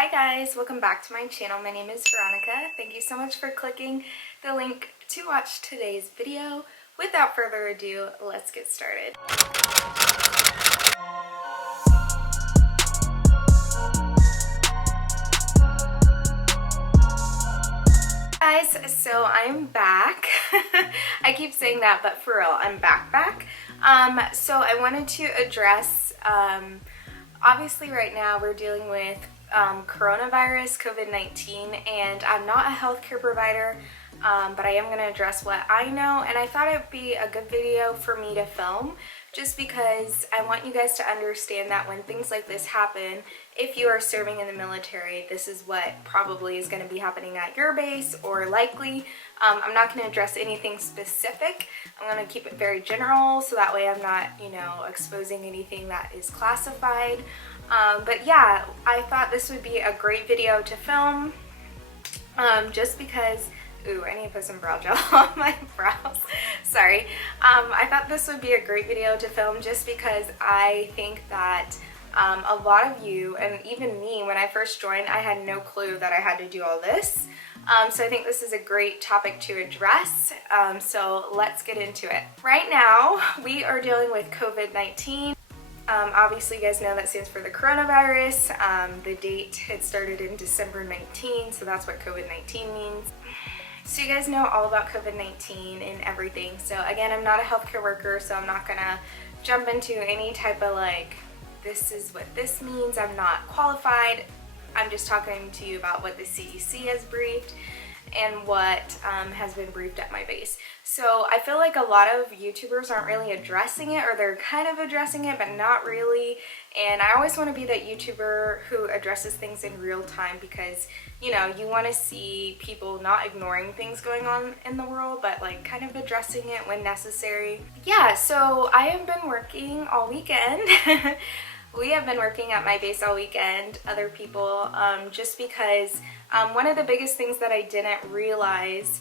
Hi guys, welcome back to my channel. My name is Veronica. Thank you so much for clicking the link to watch today's video. Without further ado, let's get started. Guys, so I'm back. I keep saying that, but for real, I'm back. So I wanted to address, obviously right now we're dealing with coronavirus, COVID-19, and I'm not a healthcare provider, but I am going to address what I know, and I thought it would be a good video for me to film just because I want you guys to understand that when things like this happen, if you are serving in the military, this is what probably is going to be happening at your base, or likely. I'm not going to address anything specific. I'm going to keep it very general so that way I'm not, exposing anything that is classified. But yeah, I thought this would be a great video to film just because, ooh, I need to put some brow gel on my brows. Sorry. I thought this would be a great video to film just because I think that a lot of you, and even me, when I first joined, I had no clue that I had to do all this. So I think this is a great topic to address. So let's get into it. Right now, we are dealing with COVID-19. Obviously, you guys know that stands for the coronavirus. The date had started in December 19, so that's what COVID-19 means. So you guys know all about COVID-19 and everything. So again, I'm not a healthcare worker, so I'm not gonna jump into any type of this is what this means. I'm not qualified. I'm just talking to you about what the CDC has briefed and what has been briefed at my base. So I feel like a lot of YouTubers aren't really addressing it, or they're kind of addressing it, but not really. And I always want to be that YouTuber who addresses things in real time because, you want to see people not ignoring things going on in the world, but kind of addressing it when necessary. Yeah, so I have been working all weekend. We have been working at my base all weekend, other people, just because one of the biggest things that I didn't realize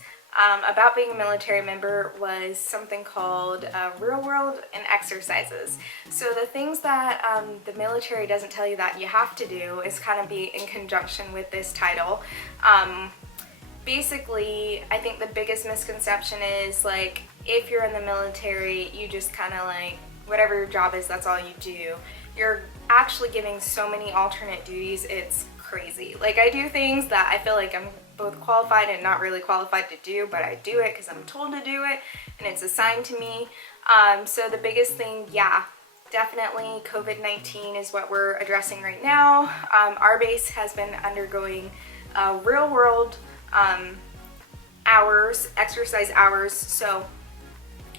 about being a military member was something called real world and exercises. So the things that the military doesn't tell you that you have to do is kind of be in conjunction with this title. Basically, I think the biggest misconception is if you're in the military, you just kind of whatever your job is, that's all you do. You're actually giving so many alternate duties, it's crazy. I do things that I feel like I'm both qualified and not really qualified to do, but I do it because I'm told to do it and it's assigned to me. So the biggest thing, yeah, definitely COVID-19 is what we're addressing right now. Our base has been undergoing real world hours, exercise hours. So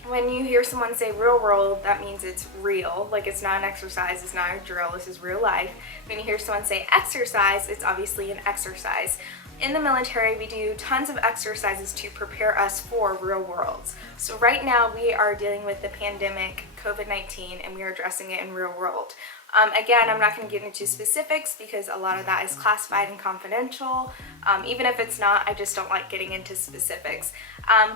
when you hear someone say real world, that means it's real. It's not an exercise, it's not a drill, this is real life. When you hear someone say exercise, it's obviously an exercise. In the military, we do tons of exercises to prepare us for real worlds. So right now, we are dealing with the pandemic, COVID-19, and we are addressing it in real world. Again, I'm not going to get into specifics because a lot of that is classified and confidential. Even if it's not, I just don't like getting into specifics.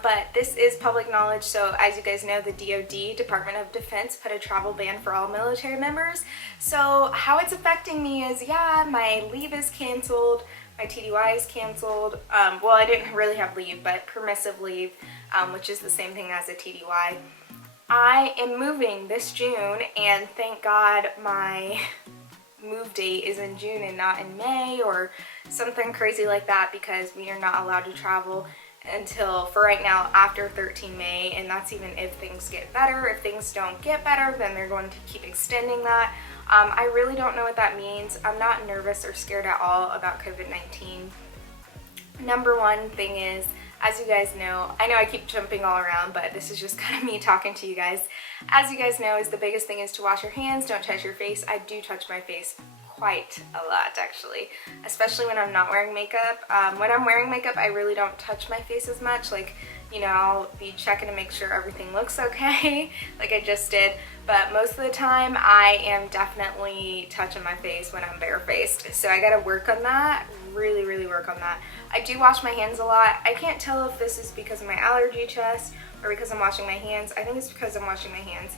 But this is public knowledge, so as you guys know, the DoD, Department of Defense, put a travel ban for all military members. So how it's affecting me is, yeah, my leave is canceled, my TDY is canceled. Well, I didn't really have leave, but permissive leave, which is the same thing as a TDY. I am moving this June, and thank God my move date is in June and not in May or something crazy like that, because we are not allowed to travel until, for right now, after 13 May, and that's even if things get better. If things don't get better, then they're going to keep extending that. I really don't know what that means. I'm not nervous or scared at all about COVID-19. Number one thing is, as you guys know, I know I keep jumping all around, but this is just kind of me talking to you guys. As you guys know, the biggest thing is to wash your hands, don't touch your face. I do touch my face quite a lot, actually, especially when I'm not wearing makeup. When I'm wearing makeup, I really don't touch my face as much. I'll be checking to make sure everything looks okay, like I just did. But most of the time, I am definitely touching my face when I'm barefaced. So I gotta work on that, really work on that. I do wash my hands a lot. I can't tell if this is because of my allergy chest or because I'm washing my hands. I think it's because I'm washing my hands.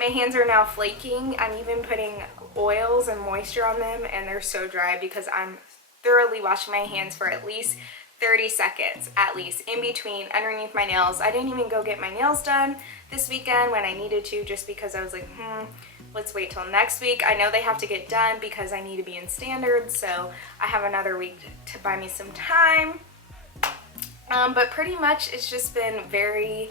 My hands are now flaking. I'm even putting oils and moisture on them, and they're so dry because I'm thoroughly washing my hands for at least 30 seconds, at least, in between, underneath my nails. I didn't even go get my nails done this weekend when I needed to, just because I was like, let's wait till next week. I know they have to get done because I need to be in standards, so I have another week to buy me some time. But pretty much it's just been very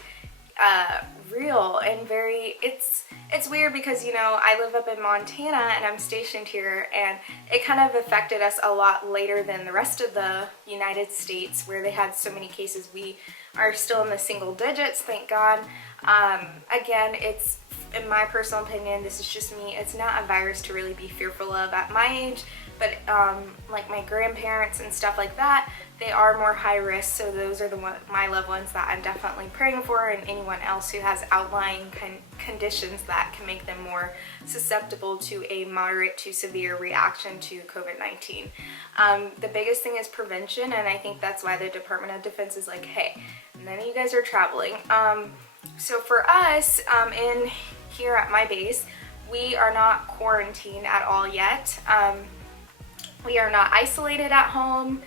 real and very, it's weird because, you know, I live up in Montana and I'm stationed here, and it kind of affected us a lot later than the rest of the United States where they had so many cases. We are still in the single digits, thank God. Again, it's, in my personal opinion, this is just me, it's not a virus to really be fearful of at my age, but like my grandparents and stuff like that, they are more high risk, so those are my loved ones that I'm definitely praying for, and anyone else who has outlying conditions that can make them more susceptible to a moderate to severe reaction to COVID-19. The biggest thing is prevention, and I think that's why the Department of Defense is like, hey, none of you guys are traveling. So for us, in here at my base, we are not quarantined at all yet. We are not isolated at home.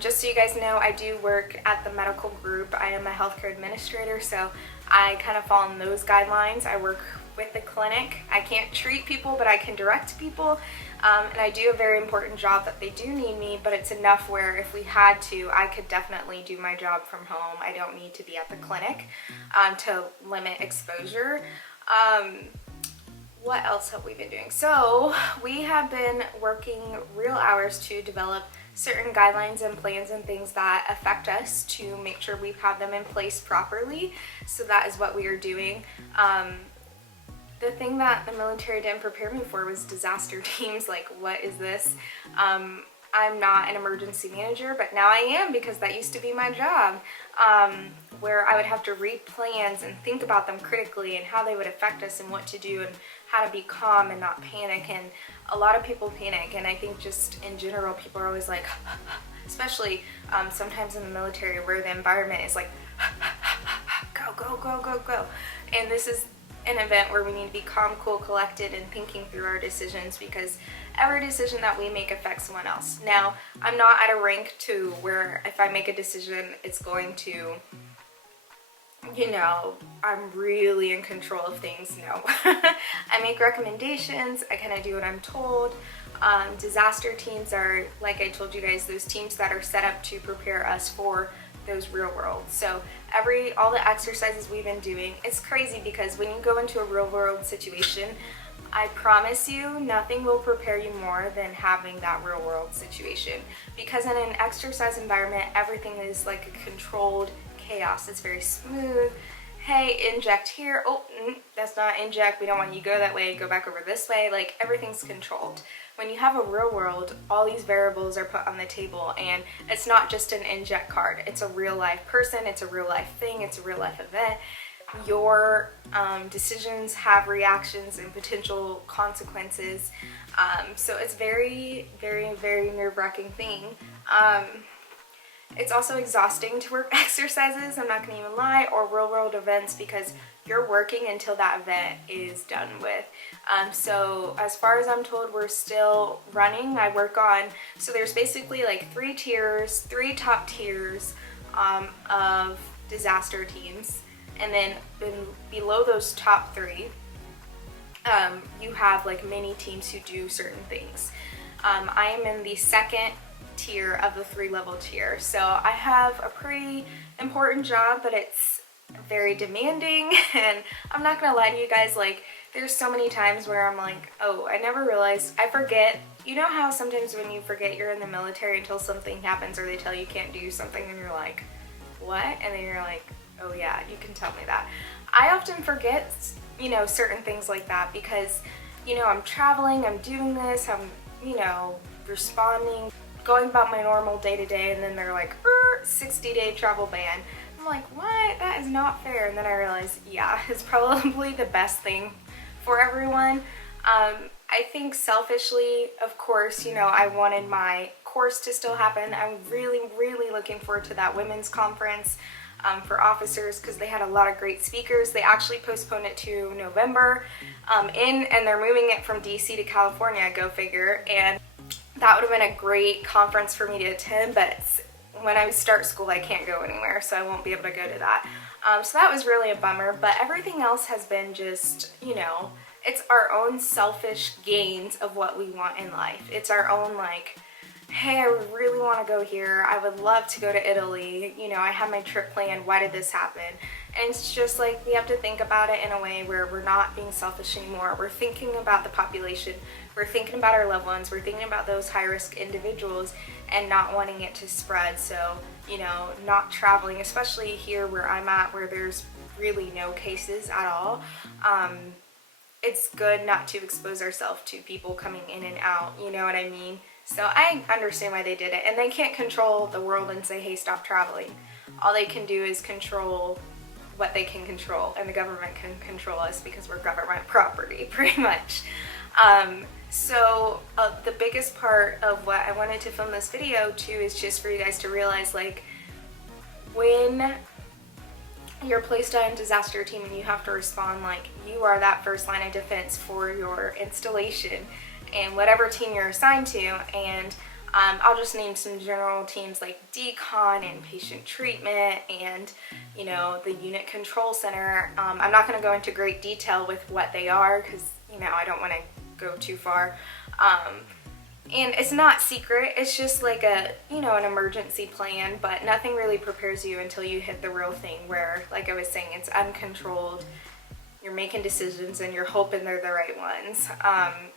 Just so you guys know, I do work at the medical group. I am a healthcare administrator, so I kind of fall in those guidelines. I work with the clinic. I can't treat people, but I can direct people. And I do a very important job that they do need me, but it's enough where if we had to, I could definitely do my job from home. I don't need to be at the clinic to limit exposure. What else have we been doing? So we have been working real hours to develop certain guidelines and plans and things that affect us to make sure we have them in place properly. So that is what we are doing. The thing that the military didn't prepare me for was disaster teams. Like, what is this? I'm not an emergency manager, but now I am, because that used to be my job, where I would have to read plans and think about them critically and how they would affect us and what to do and how to be calm and not panic. And a lot of people panic, and I think just in general people are always like, especially sometimes in the military where the environment is like, go, go, go, go, go. And this is an event where we need to be calm, cool, collected, and thinking through our decisions, because every decision that we make affects someone else. Now, I'm not at a rank to where if I make a decision, it's going to, you know, I'm really in control of things. No. I make recommendations. I kind of do what I'm told. Disaster teams are, like I told you guys, those teams that are set up to prepare us for those real world. So all the exercises we've been doing, it's crazy because when you go into a real world situation, I promise you nothing will prepare you more than having that real world situation, because in an exercise environment everything is like a controlled chaos. It's very smooth. Hey, inject here. Oh, that's not inject. We don't want you to go that way. Go back over this way. Like, everything's controlled. When you have a real world, all these variables are put on the table, and it's not just an inject card. It's a real life person. It's a real life thing. It's a real life event. Your decisions have reactions and potential consequences. So it's very, very, very nerve-wracking thing. It's also exhausting to work exercises, I'm not going to even lie, or real world events, because you're working until that event is done with. So as far as I'm told, we're still running. I work on, so there's basically like three top tiers of disaster teams. And then below those top three, you have like mini teams who do certain things. I am in the second tier of the 3-level tier. So I have a pretty important job, but it's very demanding, and I'm not gonna lie to you guys, like, there's so many times where I'm like, oh, I never realized, I forget. You know how sometimes when you forget you're in the military until something happens or they tell you can't do something and you're like, what? And then you're like, oh yeah, you can tell me that. I often forget, you know, certain things like that because, you know, I'm traveling, I'm doing this, I'm, you know, responding, going about my normal day-to-day, and then they're like, 60-day travel ban. I'm like, what? That is not fair. And then I realized, yeah, it's probably the best thing for everyone. I think selfishly, of course, you know, I wanted my course to still happen. I'm really, really looking forward to that women's conference. for officers because they had a lot of great speakers. They actually postponed it to November, and they're moving it from DC to California, go figure, and that would have been a great conference for me to attend, but when I start school I can't go anywhere, so I won't be able to go to that. So that was really a bummer, but everything else has been just, you know, it's our own selfish gains of what we want in life. It's our own, like, hey, I really want to go here. I would love to go to Italy. You know, I had my trip planned. Why did this happen? And it's just like we have to think about it in a way where we're not being selfish anymore. We're thinking about the population. We're thinking about our loved ones. We're thinking about those high-risk individuals and not wanting it to spread. So, you know, not traveling, especially here where I'm at, where there's really no cases at all. It's good not to expose ourselves to people coming in and out, you know what I mean? So I understand why they did it, and they can't control the world and say, hey, stop traveling. All they can do is control what they can control, and the government can control us because we're government property, pretty much. The biggest part of what I wanted to film this video too is just for you guys to realize, like, when you're placed on a disaster team and you have to respond, like, you are that first line of defense for your installation and whatever team you're assigned to. And I'll just name some general teams like decon and patient treatment and, you know, the unit control center. I'm not going to go into great detail with what they are because, you know, I don't want to go too far. And it's not secret, it's just like a, you know, an emergency plan, but nothing really prepares you until you hit the real thing where, like I was saying, it's uncontrolled. You're making decisions and you're hoping they're the right ones.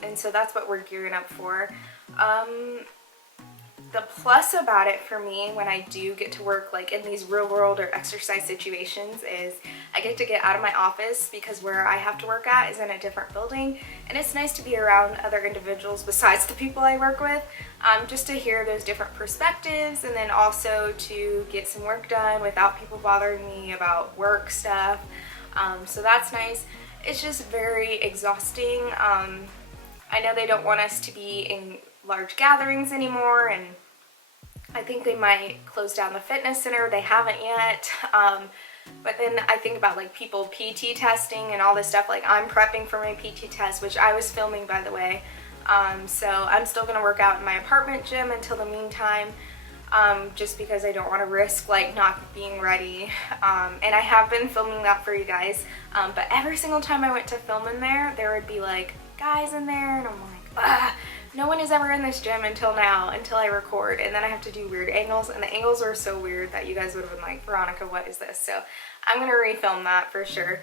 And so that's what we're gearing up for. The plus about it for me when I do get to work like in these real world or exercise situations is I get to get out of my office because where I have to work at is in a different building, and it's nice to be around other individuals besides the people I work with, just to hear those different perspectives, and then also to get some work done without people bothering me about work stuff. So that's nice. It's just very exhausting. I know they don't want us to be in large gatherings anymore, and I think they might close down the fitness center. They haven't yet. But then I think about like people PT testing and all this stuff. Like I'm prepping for my PT test, which I was filming, by the way. So I'm still gonna work out in my apartment gym until the meantime, just because I don't want to risk like not being ready. And I have been filming that for you guys. But every single time I went to film in there, there would be like guys in there, and I'm like, ugh. No one is ever in this gym until now, until I record, and then I have to do weird angles, and the angles are so weird that you guys would have been like, Veronica, what is this? So I'm going to refilm that for sure,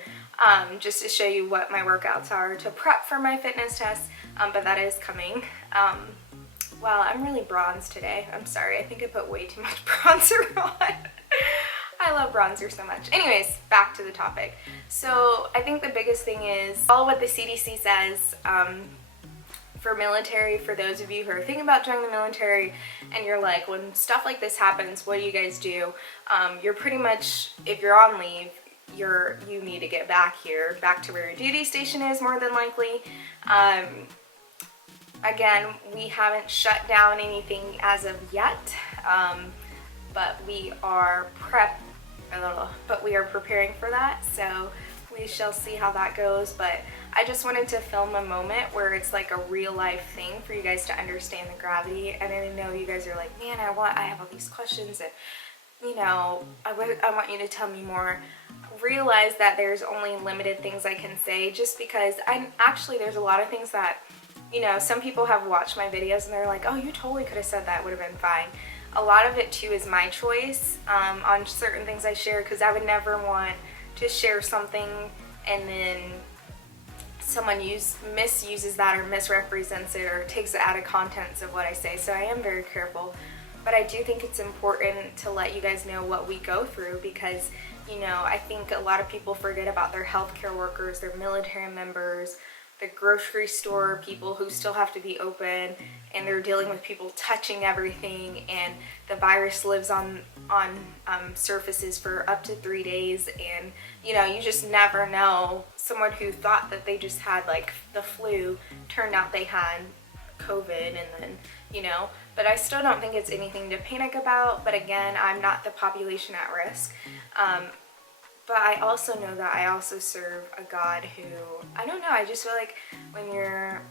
just to show you what my workouts are to prep for my fitness test, but that is coming. Wow, I'm really bronzed today. I'm sorry, I think I put way too much bronzer on. I love bronzer so much. Anyways, back to the topic. So I think the biggest thing is follow what the CDC says. For military, for those of you who are thinking about joining the military and you're like, when stuff like this happens, what do you guys do? You're pretty much, if you're on leave, you need to get back here, back to where your duty station is more than likely. Again, we haven't shut down anything as of yet, but we are preparing for that, so we shall see how that goes. But I just wanted to film a moment where it's like a real life thing for you guys to understand the gravity. And I know you guys are like, man, I have all these questions, and you know, I want you to tell me more. Realize that there's only limited things I can say, just because there's a lot of things that, you know, some people have watched my videos and they're like, oh, you totally could have said that, would have been fine. A lot of it too is my choice on certain things I share, because I would never want to share something and then someone misuses that or misrepresents it or takes it out of contents of what I say. So I am very careful, but I do think it's important to let you guys know what we go through, because, you know, I think a lot of people forget about their healthcare workers, their military members, the grocery store people who still have to be open, and they're dealing with people touching everything, and the virus lives on surfaces for up to 3 days, and you know, you just never know. Someone who thought that they just had like the flu turned out they had COVID, and then, you know, but I still don't think it's anything to panic about. But again, I'm not the population at risk. But I also know that I also serve a God who, I don't know, I just feel like when you're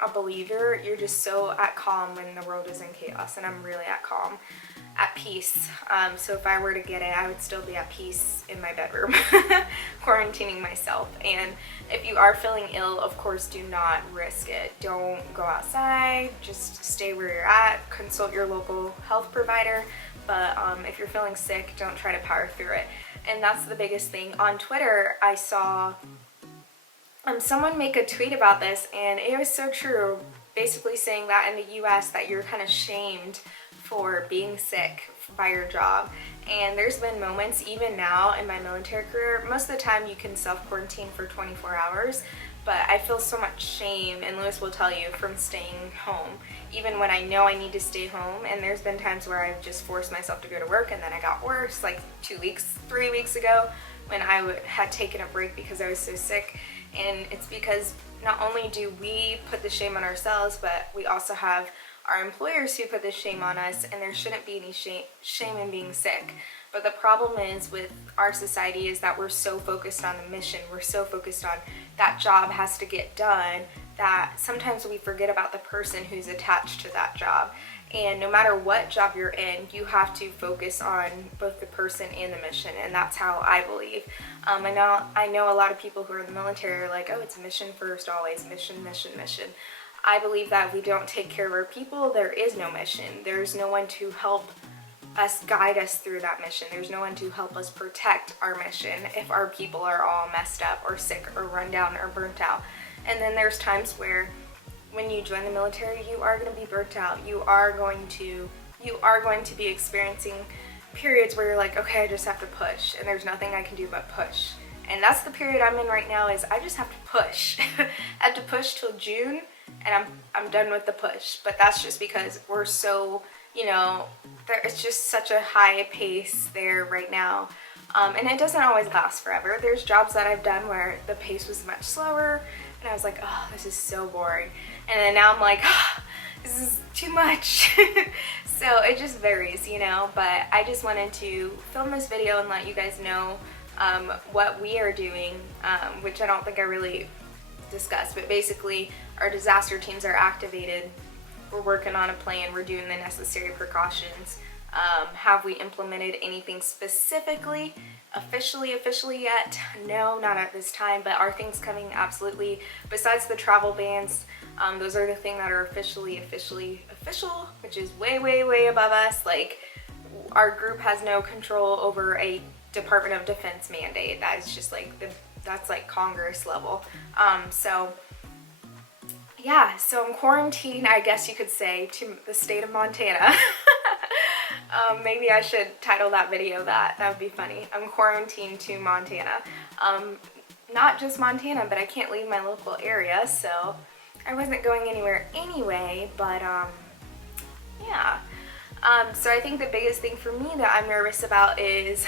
a believer, you're just so at calm when the world is in chaos, and I'm really at peace. So if I were to get it, I would still be at peace in my bedroom, quarantining myself. And if you are feeling ill, of course, do not risk it. Don't go outside, just stay where you're at, consult your local health provider. But if you're feeling sick, don't try to power through it. And that's the biggest thing. On Twitter, I saw someone make a tweet about this, and it was so true, basically saying that in the US that you're kind of shamed for being sick by your job. And there's been moments, even now in my military career, most of the time you can self-quarantine for 24 hours, but I feel so much shame, and Lewis will tell you, from staying home, even when I know I need to stay home. And there's been times where I've just forced myself to go to work, and then I got worse, like 3 weeks ago, when I had taken a break because I was so sick. And it's because not only do we put the shame on ourselves, but we also have our employers who put the shame on us, and there shouldn't be any shame in being sick. But the problem is with our society is that we're so focused on the mission, we're so focused on that job has to get done, that sometimes we forget about the person who's attached to that job. And no matter what job you're in, you have to focus on both the person and the mission, and that's how I believe. I know a lot of people who are in the military are like, oh, it's mission first, always mission, mission, mission. I believe that if we don't take care of our people, there is no mission. There's no one to help us, guide us through that mission. There's no one to help us protect our mission if our people are all messed up or sick or run down or burnt out. And then there's times where when you join the military, you are going to be burnt out. You are going to be experiencing periods where you're like, okay, I just have to push, and there's nothing I can do but push. And that's the period I'm in right now, is I just have to push. I have to push till June, and I'm done with the push. But that's just because we're so, it's just such a high pace there right now. And it doesn't always last forever. There's jobs that I've done where the pace was much slower, and I was like, oh, this is so boring. And then now I'm like, oh, this is too much. So it just varies, but I just wanted to film this video and let you guys know what we are doing, which I don't think I really discussed, but basically our disaster teams are activated. We're working on a plan. We're doing the necessary precautions. Have we implemented anything specifically, officially yet? No, not at this time, but are things coming? Absolutely. Besides the travel bans, those are the things that are official, which is way above us. Like, our group has no control over a Department of Defense mandate. That is just like that's like Congress level. So yeah, so I'm quarantined, I guess you could say, to the state of Montana. Maybe I should title that video that. That would be funny. I'm quarantined to Montana. Not just Montana, but I can't leave my local area, so I wasn't going anywhere anyway, but yeah. So I think the biggest thing for me that I'm nervous about is,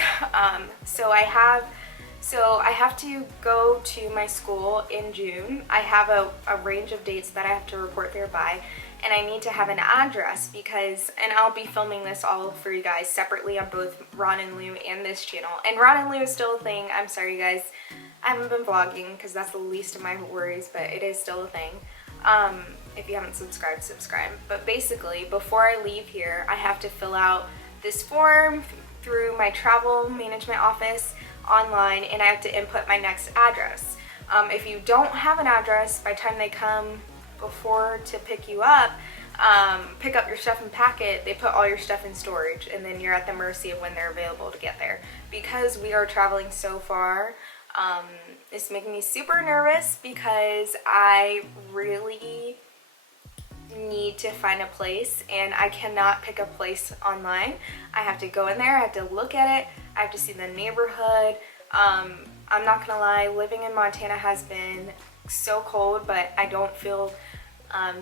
so I have to go to my school in June. I have a range of dates that I have to report there by, and I need to have an address because, and I'll be filming this all for you guys separately on both Ron and Lou and this channel. And Ron and Lou is still a thing. I'm sorry, you guys. I haven't been vlogging because that's the least of my worries, but it is still a thing. If you haven't subscribed, subscribe. But basically, before I leave here, I have to fill out this form through my travel management office online, and I have to input my next address. If you don't have an address, by the time they come before to pick you up, pick up your stuff and pack it, they put all your stuff in storage, and then you're at the mercy of when they're available to get there. Because we are traveling so far, it's making me super nervous because I really need to find a place, and I cannot pick a place online. I have to go in there, I have to look at it, I have to see the neighborhood. I'm not gonna lie, living in Montana has been so cold, but I don't feel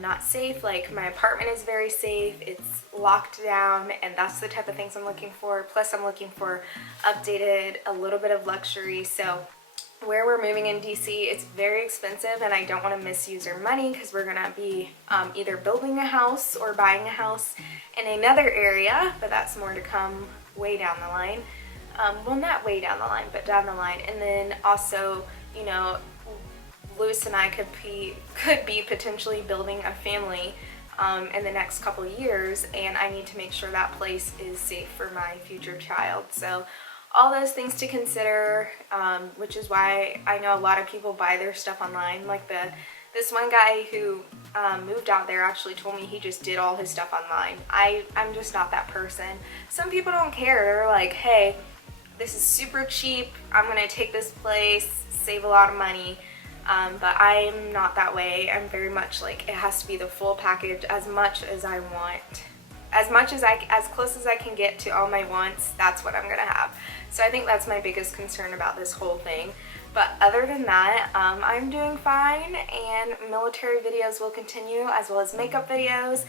not safe. Like, my apartment is very safe, it's locked down, and that's the type of things I'm looking for. Plus I'm looking for updated, a little bit of luxury. So where we're moving in DC, it's very expensive, and I don't want to misuse our money because we're gonna be either building a house or buying a house in another area, but that's more to come way down the line. Well, not way down the line, but down the line. And then also, you know, Lewis and I could be potentially building a family in the next couple years, and I need to make sure that place is safe for my future child. So all those things to consider, which is why I know a lot of people buy their stuff online. Like this one guy who moved out there actually told me he just did all his stuff online. I'm just not that person. Some people don't care. They're like, hey, this is super cheap. I'm gonna take this place, save a lot of money. But I'm not that way. I'm very much like, it has to be the full package, as much as I want. As close as I can get to all my wants, that's what I'm gonna have. So I think that's my biggest concern about this whole thing. But other than that, I'm doing fine, and military videos will continue, as well as makeup videos.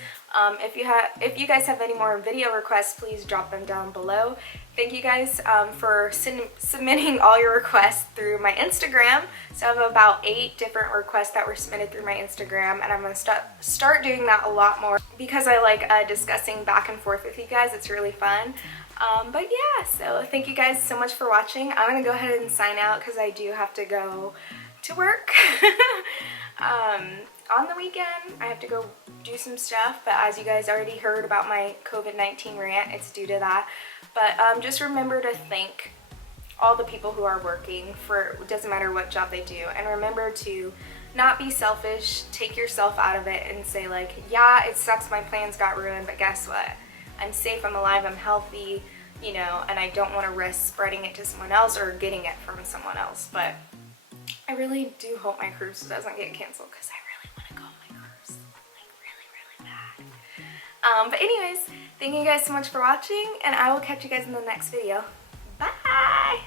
If you guys have any more video requests, please drop them down below. Thank you guys for submitting all your requests through my Instagram. So I have about 8 different requests that were submitted through my Instagram, and I'm going to start doing that a lot more because I like discussing back and forth with you guys. It's really fun. But yeah, so thank you guys so much for watching. I'm going to go ahead and sign out because I do have to go to work. On the weekend, I have to go do some stuff, but as you guys already heard about my COVID-19 rant, it's due to that. But just remember to thank all the people who are working for, it doesn't matter what job they do, and remember to not be selfish, take yourself out of it and say like, yeah, it sucks my plans got ruined, but guess what? I'm safe, I'm alive, I'm healthy, you know, and I don't want to risk spreading it to someone else or getting it from someone else. But I really do hope my cruise doesn't get canceled because I really want to go on my cruise, like really, really bad. But anyways, thank you guys so much for watching, and I will catch you guys in the next video. Bye!